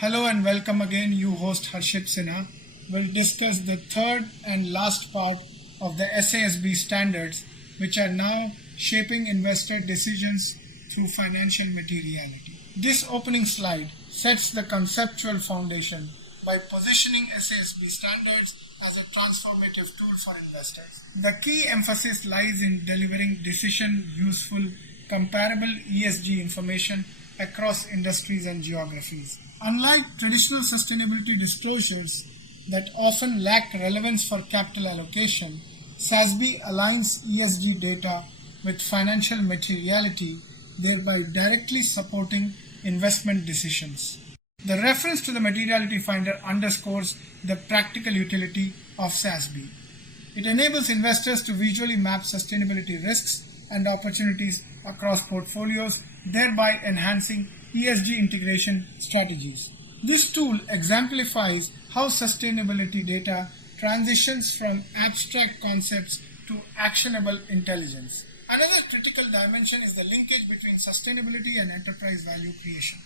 Hello and welcome again. You host Harshit Sinha. We'll discuss the third and last part of the SASB Standards, which are now shaping investor decisions through financial materiality. This opening slide sets the conceptual foundation by positioning SASB Standards as a transformative tool for investors. The key emphasis lies in delivering decision-useful, comparable ESG information across industries and geographies. Unlike traditional sustainability disclosures that often lack relevance for capital allocation, SASB aligns ESG data with financial materiality, thereby directly supporting investment decisions. The reference to the materiality finder underscores the practical utility of SASB. It enables investors to visually map sustainability risks and opportunities across portfolios, thereby enhancing ESG integration strategies. This tool exemplifies how sustainability data transitions from abstract concepts to actionable intelligence. Another critical dimension is the linkage between sustainability and enterprise value creation.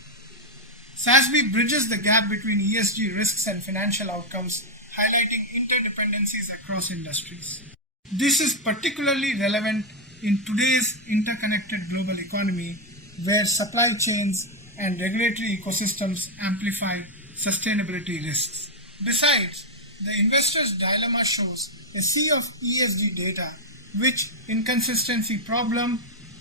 SASB bridges the gap between ESG risks and financial outcomes, highlighting interdependencies across industries. This is particularly relevant in today's interconnected global economy, where supply chains and regulatory ecosystems amplify sustainability risks. Besides, the investor's dilemma shows a sea of ESG data, which inconsistency problem,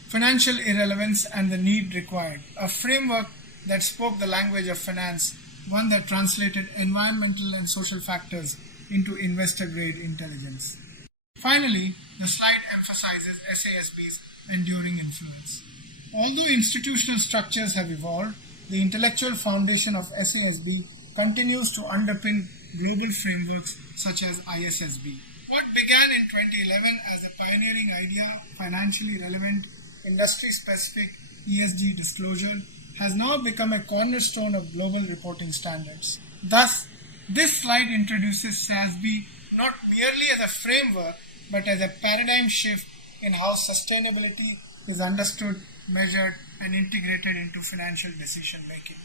financial irrelevance, and the need required. A framework that spoke the language of finance, one that translated environmental and social factors into investor-grade intelligence. Finally, the slide emphasizes SASB's enduring influence. Although institutional structures have evolved, the intellectual foundation of SASB continues to underpin global frameworks such as ISSB. What began in 2011 as a pioneering idea of financially relevant, industry-specific ESG disclosure has now become a cornerstone of global reporting standards. Thus, this slide introduces SASB not merely as a framework, but as a paradigm shift in how sustainability is understood, measured, and integrated into financial decision making.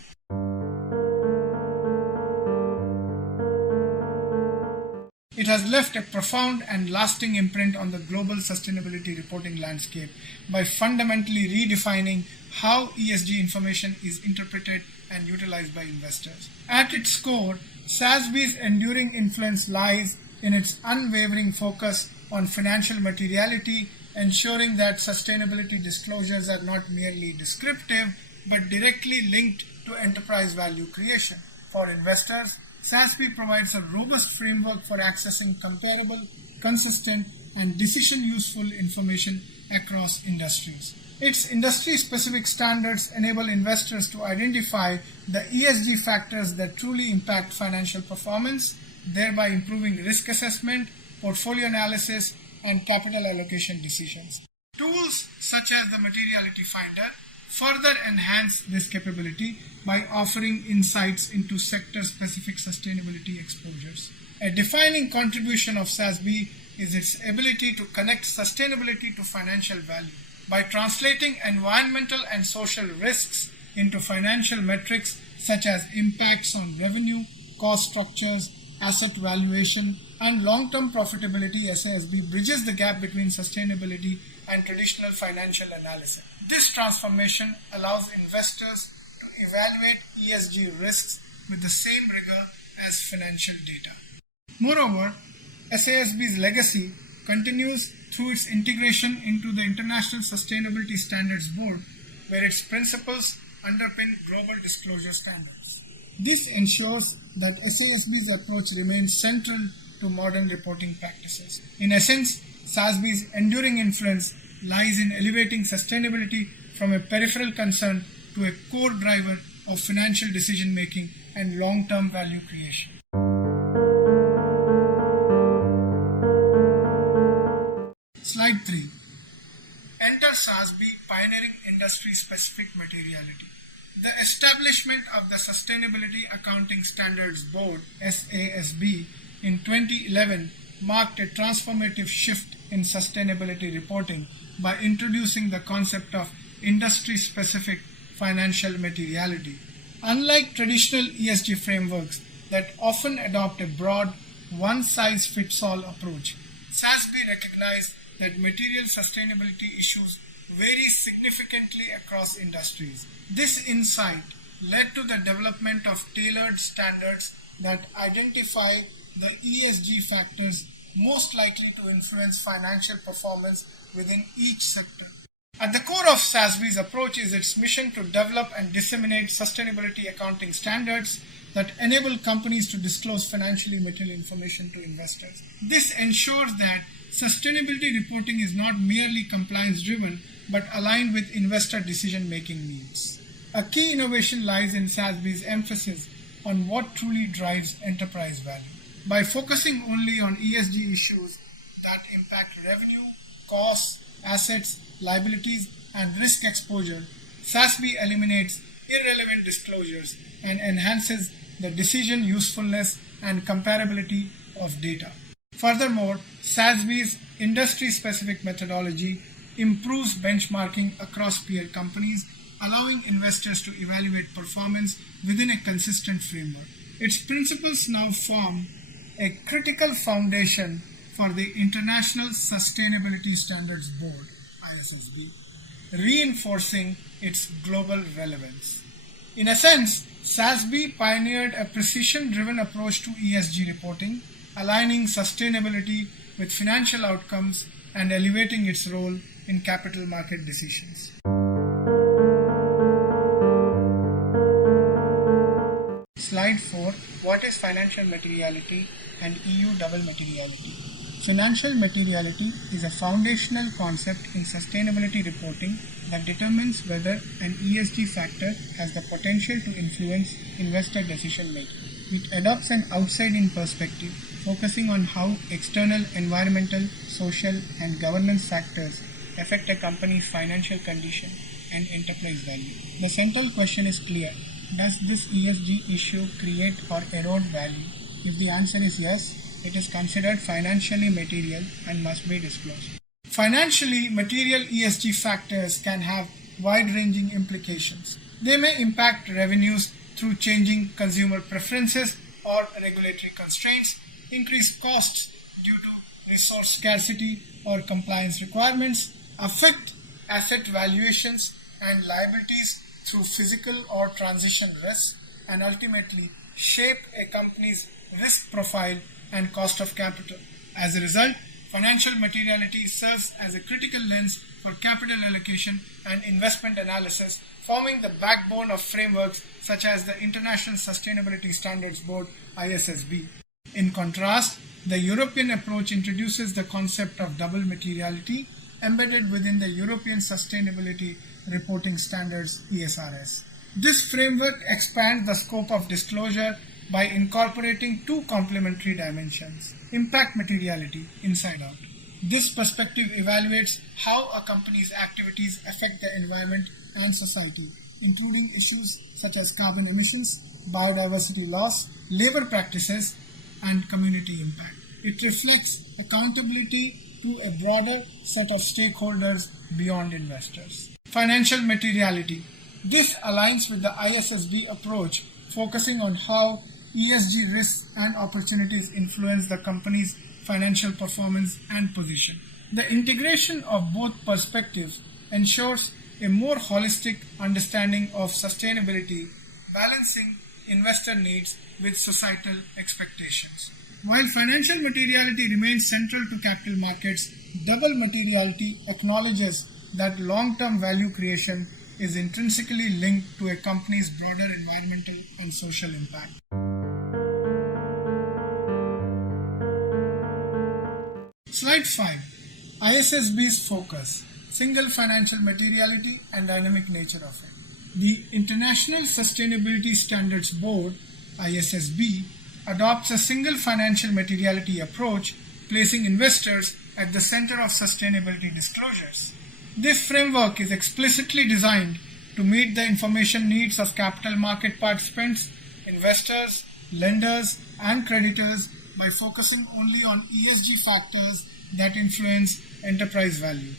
It has left a profound and lasting imprint on the global sustainability reporting landscape by fundamentally redefining how ESG information is interpreted and utilized by investors. At its core, SASB's enduring influence lies in its unwavering focus on financial materiality, ensuring that sustainability disclosures are not merely descriptive but directly linked to enterprise value creation. For investors, SASB provides a robust framework for accessing comparable, consistent, and decision-useful information across industries. Its industry-specific standards enable investors to identify the ESG factors that truly impact financial performance, thereby improving risk assessment, portfolio analysis, and capital allocation decisions. Tools such as the Materiality Finder further enhance this capability by offering insights into sector-specific sustainability exposures. A defining contribution of SASB is its ability to connect sustainability to financial value. By translating environmental and social risks into financial metrics such as impacts on revenue, cost structures, asset valuation, and long-term profitability, SASB bridges the gap between sustainability and traditional financial analysis. This transformation allows investors to evaluate ESG risks with the same rigor as financial data. Moreover, SASB's legacy continues through its integration into the International Sustainability Standards Board, where its principles underpin global disclosure standards. This ensures that SASB's approach remains central to modern reporting practices. In essence, SASB's enduring influence lies in elevating sustainability from a peripheral concern to a core driver of financial decision-making and long-term value creation. Slide 3. Enter SASB Pioneering Industry-Specific Materiality. The establishment of the Sustainability Accounting Standards Board, SASB, in 2011 marked a transformative shift in sustainability reporting by introducing the concept of industry-specific financial materiality. Unlike traditional ESG frameworks that often adopt a broad, one-size-fits-all approach, SASB recognized that material sustainability issues vary significantly across industries. This insight led to the development of tailored standards that identify the ESG factors most likely to influence financial performance within each sector. At the core of SASB's approach is its mission to develop and disseminate sustainability accounting standards that enable companies to disclose financially material information to investors. This ensures that sustainability reporting is not merely compliance-driven but aligned with investor decision-making needs. A key innovation lies in SASB's emphasis on what truly drives enterprise value. By focusing only on ESG issues that impact revenue, costs, assets, liabilities, and risk exposure, SASB eliminates irrelevant disclosures and enhances the decision usefulness and comparability of data. Furthermore, SASB's industry-specific methodology improves benchmarking across peer companies, allowing investors to evaluate performance within a consistent framework. Its principles now form a critical foundation for the International Sustainability Standards Board, ISSB, reinforcing its global relevance. In a sense, SASB pioneered a precision-driven approach to ESG reporting, aligning sustainability with financial outcomes and elevating its role in capital market decisions. Slide 4. What is financial materiality and EU double materiality? Financial materiality is a foundational concept in sustainability reporting that determines whether an ESG factor has the potential to influence investor decision making. It adopts an outside-in perspective, focusing on how external environmental, social, and governance factors affect a company's financial condition and enterprise value. The central question is clear. Does this ESG issue create or erode value? If the answer is yes, it is considered financially material and must be disclosed. Financially material ESG factors can have wide-ranging implications. They may impact revenues through changing consumer preferences or regulatory constraints, increase costs due to resource scarcity or compliance requirements, affect asset valuations and liabilities through physical or transition risks, and ultimately shape a company's risk profile and cost of capital. As a result, financial materiality serves as a critical lens for capital allocation and investment analysis, forming the backbone of frameworks such as the International Sustainability Standards Board (ISSB). In contrast, the European approach introduces the concept of double materiality embedded within the European Sustainability Reporting Standards (ESRS). This framework expands the scope of disclosure by incorporating two complementary dimensions: impact materiality, inside out. This perspective evaluates how a company's activities affect the environment and society, including issues such as carbon emissions, biodiversity loss, labor practices, and community impact. It reflects accountability to a broader set of stakeholders beyond investors. Financial materiality. This aligns with the ISSB approach, focusing on how ESG risks and opportunities influence the company's financial performance and position. The integration of both perspectives ensures a more holistic understanding of sustainability, balancing investor needs with societal expectations. While financial materiality remains central to capital markets, double materiality acknowledges that long-term value creation is intrinsically linked to a company's broader environmental and social impact. Slide 5. ISSB's focus, single financial materiality and dynamic nature of it. The International Sustainability Standards Board, ISSB, adopts a single financial materiality approach, placing investors at the center of sustainability disclosures. This framework is explicitly designed to meet the information needs of capital market participants, investors, lenders, and creditors by focusing only on ESG factors that influence enterprise value.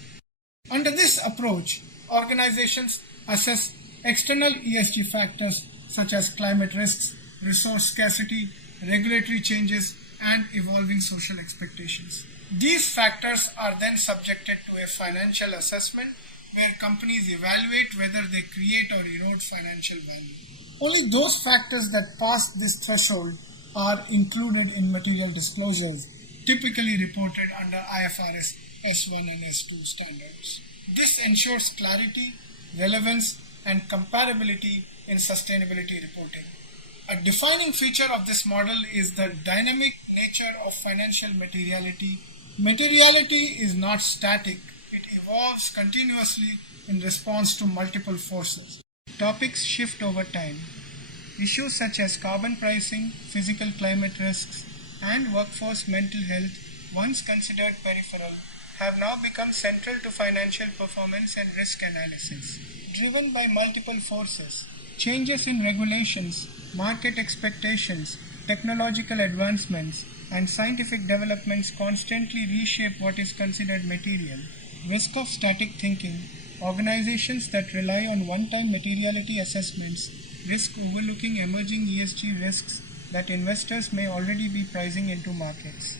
Under this approach, organizations assess external ESG factors such as climate risks, resource scarcity, regulatory changes, and evolving social expectations. These factors are then subjected to a financial assessment where companies evaluate whether they create or erode financial value. Only those factors that pass this threshold are included in material disclosures, typically reported under IFRS S1 and S2 standards. This ensures clarity, relevance, and comparability in sustainability reporting. A defining feature of this model is the dynamic nature of financial materiality. Materiality is not static, it evolves continuously in response to multiple forces. Topics shift over time. Issues such as carbon pricing, physical climate risks, and workforce mental health, once considered peripheral, have now become central to financial performance and risk analysis. Driven by multiple forces, changes in regulations, market expectations, technological advancements, and scientific developments constantly reshape what is considered material. Risk of static thinking. Organizations that rely on one-time materiality assessments risk overlooking emerging ESG risks that investors may already be pricing into markets.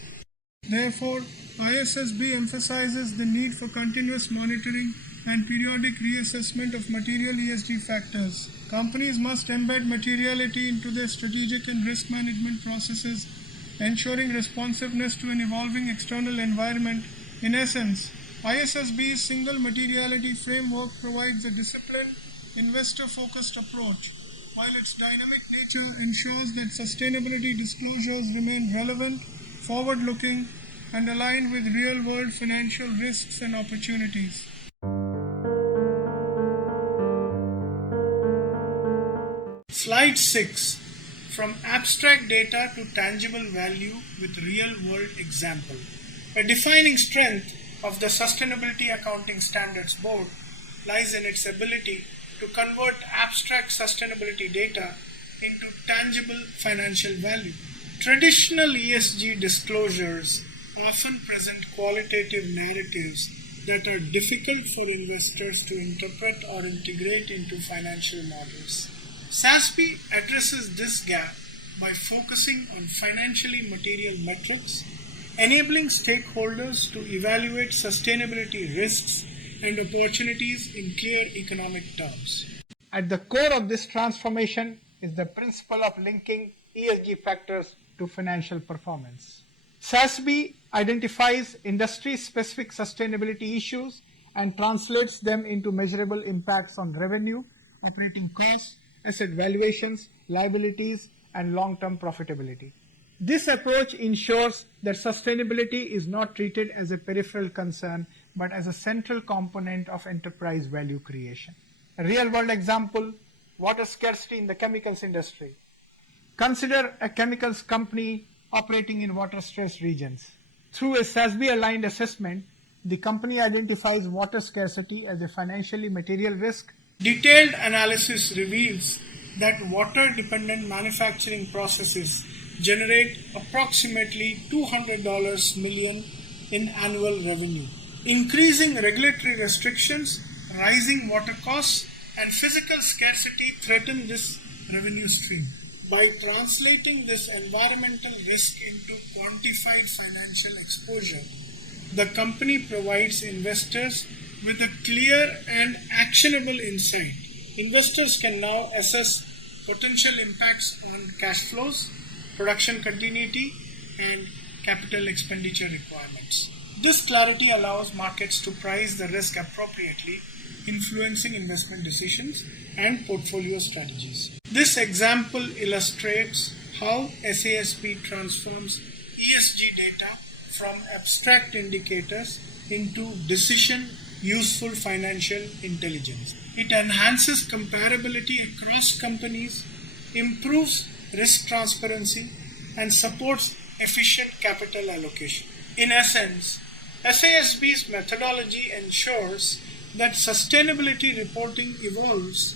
Therefore, ISSB emphasizes the need for continuous monitoring and periodic reassessment of material ESG factors. Companies must embed materiality into their strategic and risk management processes, ensuring responsiveness to an evolving external environment. In essence, ISSB's single materiality framework provides a disciplined, investor-focused approach, while its dynamic nature ensures that sustainability disclosures remain relevant, forward-looking, and aligned with real-world financial risks and opportunities. Slide 6. From abstract data to tangible value with real-world example. A defining strength of the Sustainability Accounting Standards Board lies in its ability to convert abstract sustainability data into tangible financial value. Traditional ESG disclosures often present qualitative narratives that are difficult for investors to interpret or integrate into financial models. SASB addresses this gap by focusing on financially material metrics, enabling stakeholders to evaluate sustainability risks and opportunities in clear economic terms. At the core of this transformation is the principle of linking ESG factors to financial performance. SASB identifies industry-specific sustainability issues and translates them into measurable impacts on revenue, operating costs, asset valuations, liabilities, and long-term profitability. This approach ensures that sustainability is not treated as a peripheral concern, but as a central component of enterprise value creation. A real-world example, water scarcity in the chemicals industry. Consider a chemicals company operating in water-stressed regions. Through a SASB-aligned assessment, the company identifies water scarcity as a financially material risk. Detailed analysis reveals that water-dependent manufacturing processes generate approximately $200 million in annual revenue. Increasing regulatory restrictions, rising water costs, and physical scarcity threaten this revenue stream. By translating this environmental risk into quantified financial exposure, the company provides investors with a clear and actionable insight. Investors can now assess potential impacts on cash flows, production continuity, and capital expenditure requirements. This clarity allows markets to price the risk appropriately, influencing investment decisions and portfolio strategies. This example illustrates how SASB transforms ESG data from abstract indicators into decision-useful financial intelligence. It enhances comparability across companies, improves risk transparency, and supports efficient capital allocation. In essence, SASB's methodology ensures that sustainability reporting evolves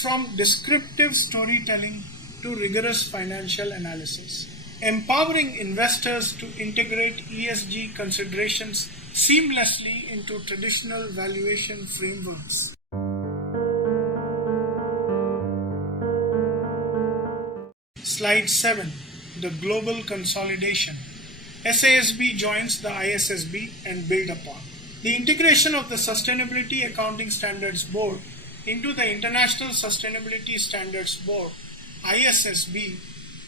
from descriptive storytelling to rigorous financial analysis, empowering investors to integrate ESG considerations seamlessly into traditional valuation frameworks. Slide 7. The Global Consolidation. SASB joins the ISSB and build upon. The integration of the Sustainability Accounting Standards Board into the International Sustainability Standards Board, ISSB,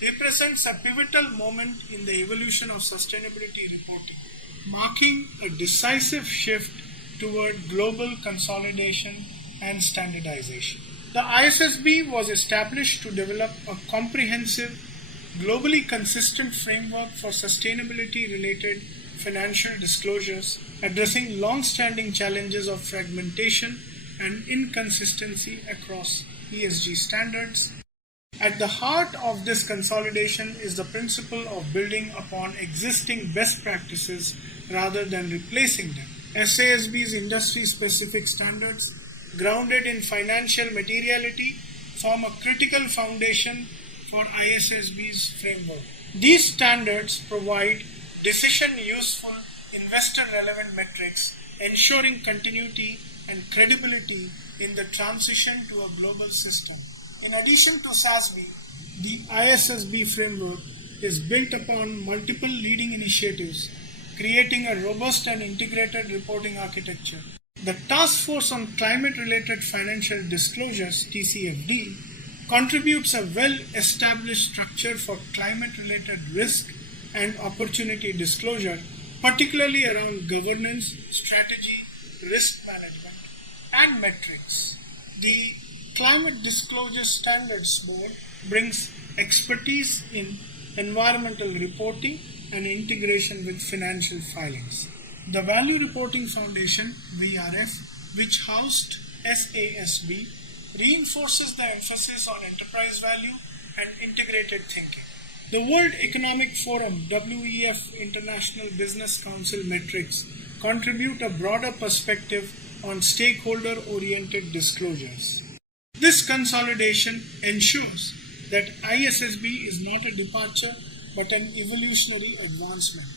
represents a pivotal moment in the evolution of sustainability reporting, marking a decisive shift toward global consolidation and standardization. The ISSB was established to develop a comprehensive, globally consistent framework for sustainability-related financial disclosures, addressing long-standing challenges of fragmentation and inconsistency across ESG standards. At the heart of this consolidation is the principle of building upon existing best practices rather than replacing them. SASB's industry-specific standards, grounded in financial materiality, form a critical foundation for ISSB's framework. These standards provide decision-useful, investor-relevant metrics, ensuring continuity and credibility in the transition to a global system. In addition to SASB, the ISSB framework is built upon multiple leading initiatives, creating a robust and integrated reporting architecture. The Task Force on Climate-Related Financial Disclosures, TCFD, contributes a well-established structure for climate-related risk and opportunity disclosure, particularly around governance, strategy, risk management, and metrics. The Climate Disclosure Standards Board brings expertise in environmental reporting and integration with financial filings. The Value Reporting Foundation, VRF, which housed SASB, reinforces the emphasis on enterprise value and integrated thinking. The World Economic Forum, WEF International Business Council metrics contribute a broader perspective on stakeholder-oriented disclosures. This consolidation ensures that ISSB is not a departure but an evolutionary advancement,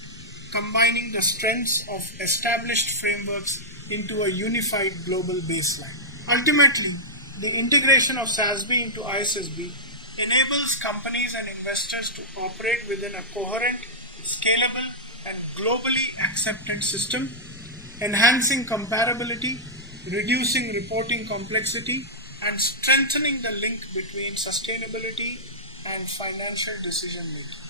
combining the strengths of established frameworks into a unified global baseline. Ultimately, the integration of SASB into ISSB enables companies and investors to operate within a coherent, scalable, and globally accepted system, enhancing comparability, reducing reporting complexity, and strengthening the link between sustainability and financial decision making.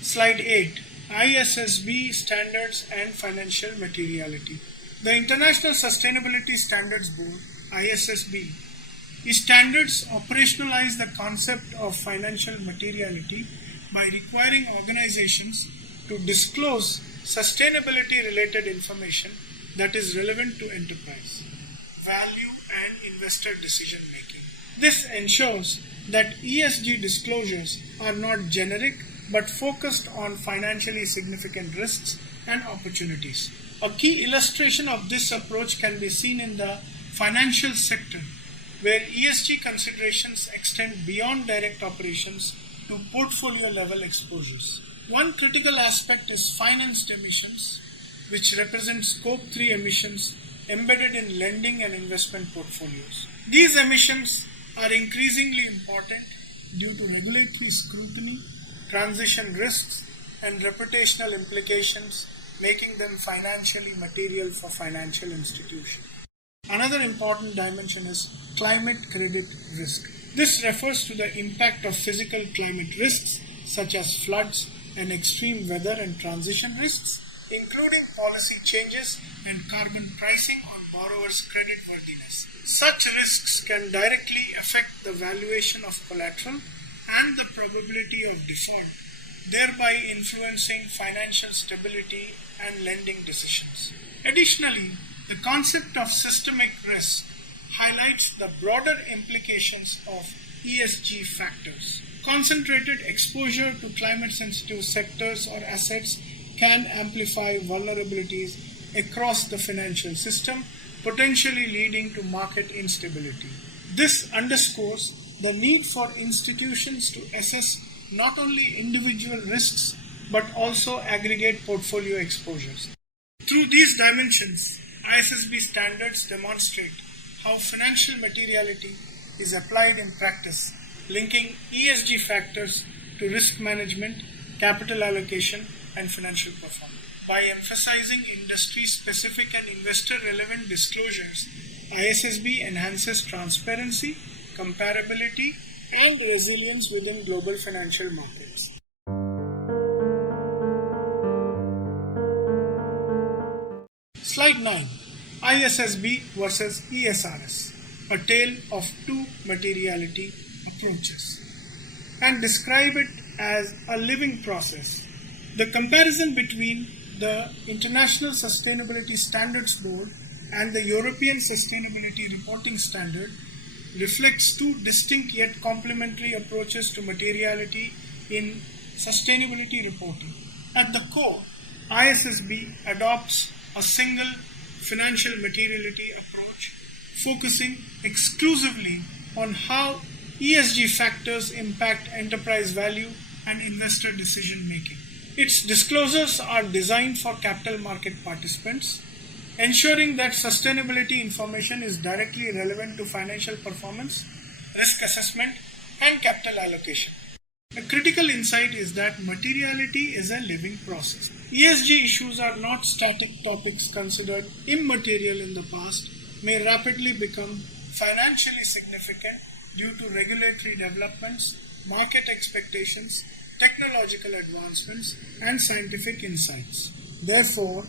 Slide 8. ISSB Standards and Financial Materiality. The International Sustainability Standards Board, ISSB, standards operationalize the concept of financial materiality by requiring organizations to disclose sustainability-related information that is relevant to enterprise, value, and investor decision-making. This ensures that ESG disclosures are not generic but focused on financially significant risks and opportunities. A key illustration of this approach can be seen in the financial sector, where ESG considerations extend beyond direct operations to portfolio-level exposures. One critical aspect is financed emissions, which represent Scope 3 emissions embedded in lending and investment portfolios. These emissions are increasingly important due to regulatory scrutiny, transition risks, and reputational implications, making them financially material for financial institutions. Another important dimension is climate credit risk. This refers to the impact of physical climate risks such as floods and extreme weather and transition risks, including policy changes and carbon pricing on borrowers' creditworthiness. Such risks can directly affect the valuation of collateral and the probability of default, thereby influencing financial stability and lending decisions. Additionally, the concept of systemic risk highlights the broader implications of ESG factors. Concentrated exposure to climate-sensitive sectors or assets can amplify vulnerabilities across the financial system, potentially leading to market instability. This underscores the need for institutions to assess not only individual risks but also aggregate portfolio exposures. Through these dimensions, ISSB standards demonstrate how financial materiality is applied in practice, linking ESG factors to risk management, capital allocation, and financial performance. By emphasizing industry-specific and investor-relevant disclosures, ISSB enhances transparency, comparability, and resilience within global financial markets. Slide 9. ISSB versus ESRS, a tale of two materiality approaches, and describe it as a living process. The comparison between the International Sustainability Standards Board and the European Sustainability Reporting Standard reflects two distinct yet complementary approaches to materiality in sustainability reporting. At the core, ISSB adopts a single financial materiality approach, focusing exclusively on how ESG factors impact enterprise value and investor decision making. Its disclosures are designed for capital market participants, ensuring that sustainability information is directly relevant to financial performance, risk assessment, and capital allocation. A critical insight is that materiality is a living process. ESG issues are not static topics considered immaterial in the past, may rapidly become financially significant due to regulatory developments, market expectations, technological advancements, and scientific insights. Therefore,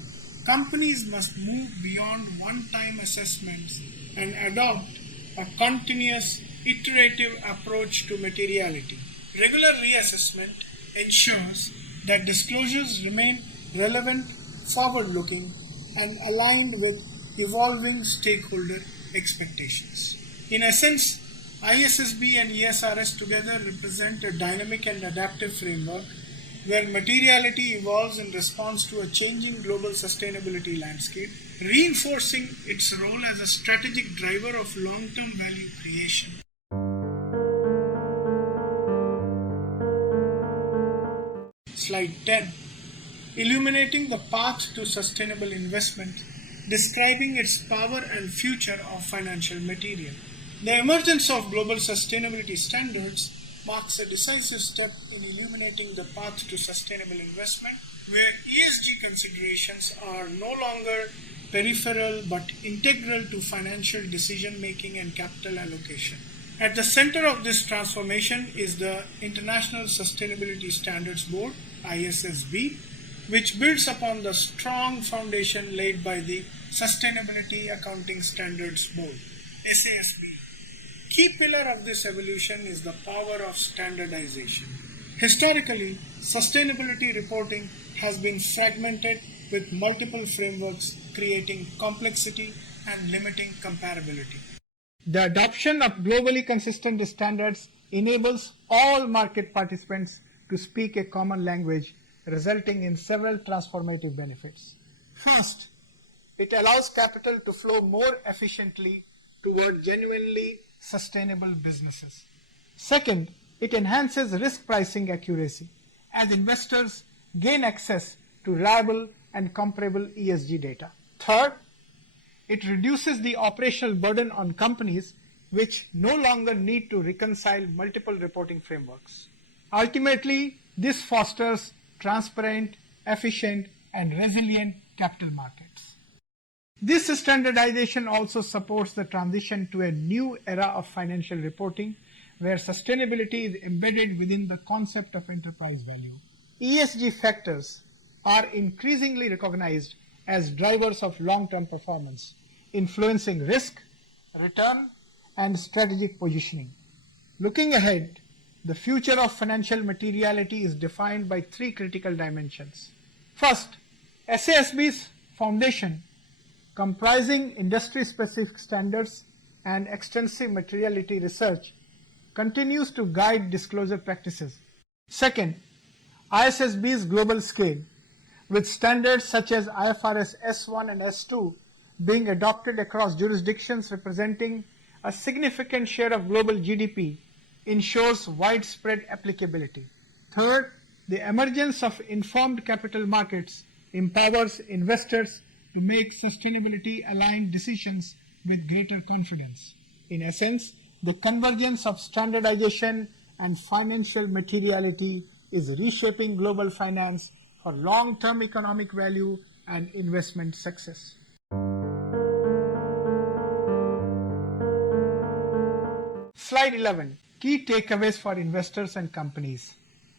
companies must move beyond one-time assessments and adopt a continuous, iterative approach to materiality. Regular reassessment ensures that disclosures remain relevant, forward-looking, and aligned with evolving stakeholder expectations. In essence, ISSB and ESRS together represent a dynamic and adaptive framework where materiality evolves in response to a changing global sustainability landscape, reinforcing its role as a strategic driver of long-term value creation. Slide 10. Illuminating the path to sustainable investment, describing its power and future of financial material. The emergence of global sustainability standards marks a decisive step in illuminating the path to sustainable investment, where ESG considerations are no longer peripheral but integral to financial decision-making and capital allocation. At the center of this transformation is the International Sustainability Standards Board, ISSB, which builds upon the strong foundation laid by the Sustainability Accounting Standards Board, SASB. Key pillar of this evolution is the power of standardization. Historically, sustainability reporting has been fragmented with multiple frameworks, creating complexity and limiting comparability. The adoption of globally consistent standards enables all market participants to speak a common language, resulting in several transformative benefits. First, it allows capital to flow more efficiently toward genuinely sustainable businesses. Second, it enhances risk pricing accuracy as investors gain access to reliable and comparable ESG data. Third, it reduces the operational burden on companies which no longer need to reconcile multiple reporting frameworks. Ultimately, this fosters transparent, efficient, and resilient capital markets. This standardization also supports the transition to a new era of financial reporting where sustainability is embedded within the concept of enterprise value. ESG factors are increasingly recognized as drivers of long-term performance, influencing risk, return, and strategic positioning. Looking ahead, the future of financial materiality is defined by three critical dimensions. First, SASB's foundation, comprising industry-specific standards and extensive materiality research, continues to guide disclosure practices. Second, ISSB's global scale, with standards such as IFRS S1 and S2 being adopted across jurisdictions representing a significant share of global GDP, ensures widespread applicability. Third, the emergence of informed capital markets empowers investors to make sustainability-aligned decisions with greater confidence. In essence, the convergence of standardization and financial materiality is reshaping global finance for long-term economic value and investment success. Slide 11. Key takeaways for investors and companies.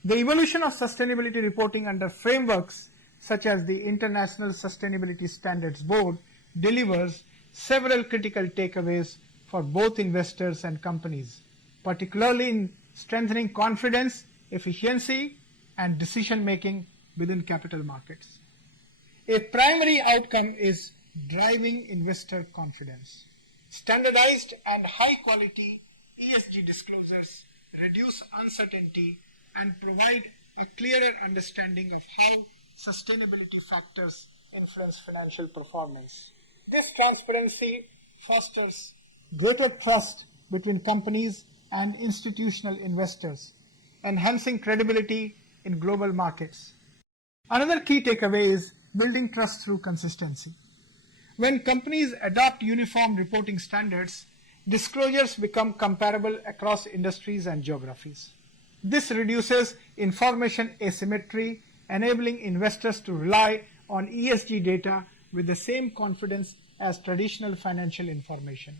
The evolution of sustainability reporting under frameworks such as the International Sustainability Standards Board delivers several critical takeaways for both investors and companies, particularly in strengthening confidence, efficiency, and decision-making within capital markets. A primary outcome is driving investor confidence. Standardized and high-quality ESG disclosures reduce uncertainty and provide a clearer understanding of how sustainability factors influence financial performance. This transparency fosters greater trust between companies and institutional investors, enhancing credibility in global markets. Another key takeaway is building trust through consistency. When companies adopt uniform reporting standards, disclosures become comparable across industries and geographies. This reduces information asymmetry, enabling investors to rely on ESG data with the same confidence as traditional financial information.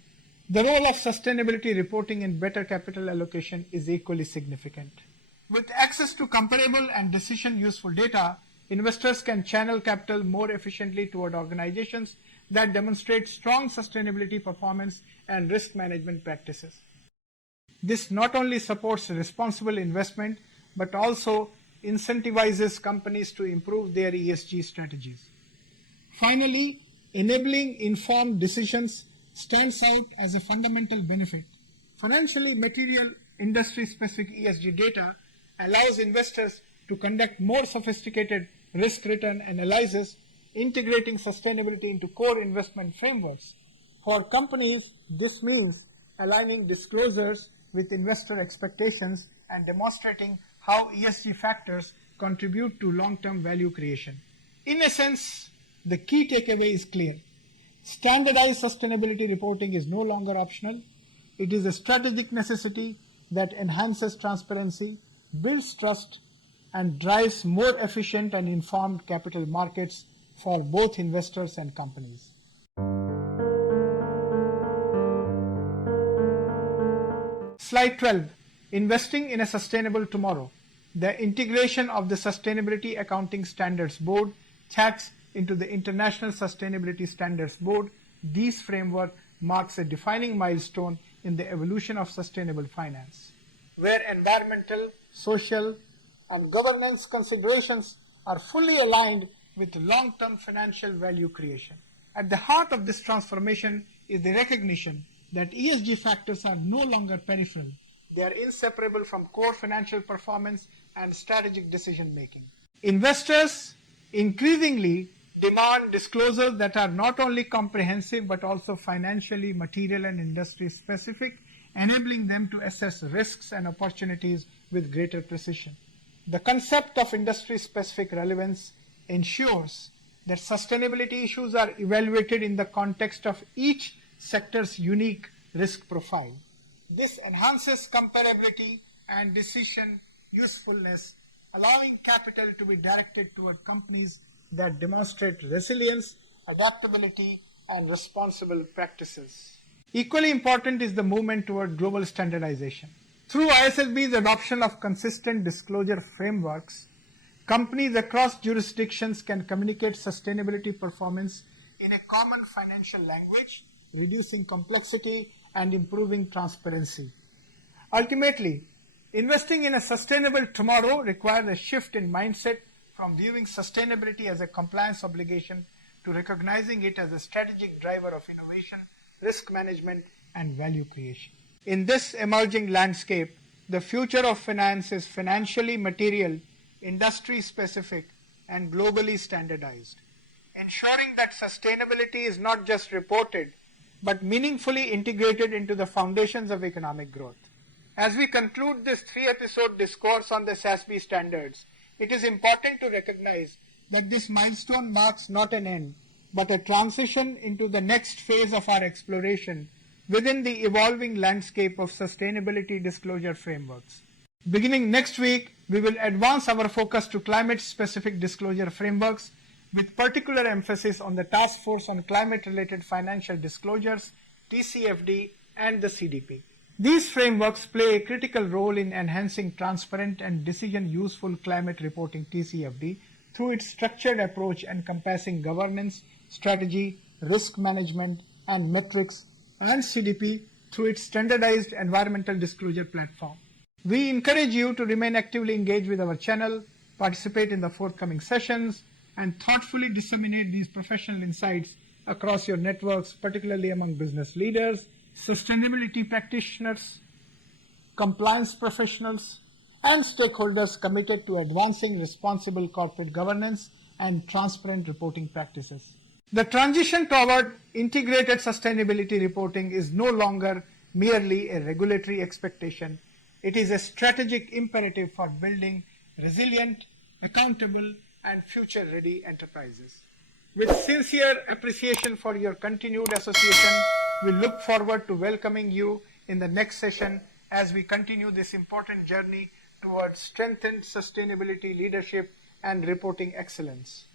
The role of sustainability reporting in better capital allocation is equally significant. With access to comparable and decision-useful data, investors can channel capital more efficiently toward organizations that demonstrate strong sustainability performance and risk management practices. This not only supports responsible investment, but also incentivizes companies to improve their ESG strategies. Finally, enabling informed decisions stands out as a fundamental benefit. Financially material industry-specific ESG data allows investors to conduct more sophisticated risk-return analysis, integrating sustainability into core investment frameworks. For companies, this means aligning disclosures with investor expectations and demonstrating how ESG factors contribute to long-term value creation. In essence, the key takeaway is clear. Standardized sustainability reporting is no longer optional. It is a strategic necessity that enhances transparency, builds trust, and drives more efficient and informed capital markets for both investors and companies. Slide 12. Investing in a sustainable tomorrow. The integration of the Sustainability Accounting Standards Board, TACS, into the International Sustainability Standards Board, this framework marks a defining milestone in the evolution of sustainable finance, where environmental, social, and governance considerations are fully aligned with long-term financial value creation. At the heart of this transformation is the recognition that ESG factors are no longer peripheral. They are inseparable from core financial performance and strategic decision-making. Investors increasingly demand disclosures that are not only comprehensive but also financially material and industry-specific, enabling them to assess risks and opportunities with greater precision. The concept of industry-specific relevance ensures that sustainability issues are evaluated in the context of each sector's unique risk profile. This enhances comparability and decision usefulness, allowing capital to be directed toward companies that demonstrate resilience, adaptability, and responsible practices. Equally important is the movement toward global standardization. Through ISSB's adoption of consistent disclosure frameworks, companies across jurisdictions can communicate sustainability performance in a common financial language, reducing complexity and improving transparency. Ultimately, investing in a sustainable tomorrow requires a shift in mindset from viewing sustainability as a compliance obligation to recognizing it as a strategic driver of innovation, risk management, and value creation. In this emerging landscape, the future of finance is financially material, industry-specific, and globally standardized, ensuring that sustainability is not just reported, but meaningfully integrated into the foundations of economic growth. As we conclude this 3-episode discourse on the SASB standards, it is important to recognize that this milestone marks not an end, but a transition into the next phase of our exploration within the evolving landscape of sustainability disclosure frameworks. Beginning next week, we will advance our focus to climate-specific disclosure frameworks with particular emphasis on the Task Force on Climate-Related Financial Disclosures, TCFD, and the CDP. These frameworks play a critical role in enhancing transparent and decision-useful climate reporting (TCFD) through its structured approach encompassing governance, strategy, risk management, and metrics, and CDP through its standardized environmental disclosure platform. We encourage you to remain actively engaged with our channel, participate in the forthcoming sessions, and thoughtfully disseminate these professional insights across your networks, particularly among business leaders, sustainability practitioners, compliance professionals, and stakeholders committed to advancing responsible corporate governance and transparent reporting practices. The transition toward integrated sustainability reporting is no longer merely a regulatory expectation. It is a strategic imperative for building resilient, accountable, and future-ready enterprises. With sincere appreciation for your continued association, we look forward to welcoming you in the next session as we continue this important journey towards strengthened sustainability leadership and reporting excellence.